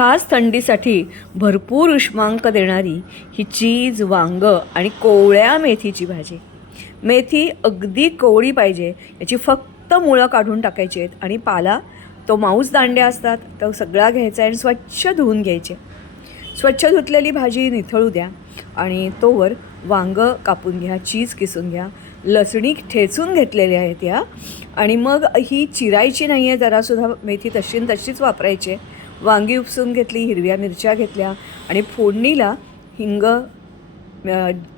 खास थंडीसाठी भरपूर उष्मांक देणारी ही चीज, वांगं आणि कोवळ्या मेथीची भाजी. मेथी अगदी कोवळी पाहिजे, याची फक्त मुळं काढून टाकायची आहेत आणि पाला तो मांस दांड्या असतात तो सगळा घ्यायचा आणि स्वच्छ धुवून घ्यायचे. स्वच्छ धुतलेली भाजी निथळू द्या आणि तोवर वांगं कापून घ्या, चीज किसून घ्या, लसणी ठेचून घेतलेल्या आहेत या, आणि मग ही चिरायची नाही आहे जरासुद्धा, मेथी तशीच वापरायची. वांगी उपसून घेतली, हिरव्या मिरच्या घेतल्या आणि फोडणीला हिंग,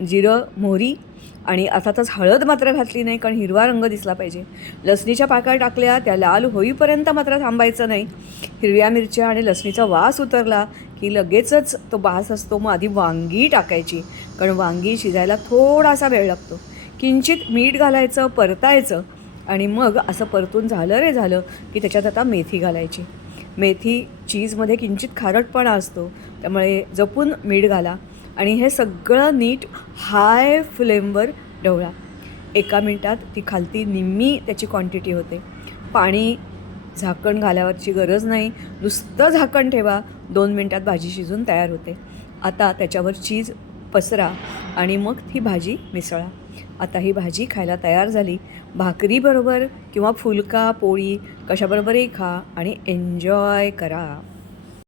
जिरं, मोहरी आणि अर्थातच हळद मात्र घातली नाही कारण हिरवा रंग दिसला पाहिजे. लसणीच्या पाकळ्या टाकल्या, त्या लाल होईपर्यंत मात्र थांबायचं नाही. हिरव्या मिरच्या आणि लसणीचा वास उतरला की लगेचच तो वास असतो, मग आधी वांगी टाकायची कारण वांगी शिजायला थोडासा वेळ लागतो. किंचित मीठ घालायचं, परतायचं आणि मग असं परतून झालं रे झालं की त्याच्यात आता मेथी घालायची. मेथी चीजमध्ये किंचित खारटपणा असतो, त्यामुळे जपून मीठ घाला आणि हे सगळं नीट हाय फ्लेमवर ढवळा. 1 मिनटात ती खालती निम्मी त्याची क्वांटिटी होते. पाणी झाकण घालावरची गरज नाही, नुसतं झाकण ठेवा, 2 मिनटात भाजी शिजून तयार होते. आता त्याच्यावर चीज पसरा आणि मग ही भाजी मिसळा. आता ही भाजी खायला तयार झाली. भाकरीबरोबर किंवा फुलका, पोळी कशाबरोबरही खा आणि एन्जॉय करा.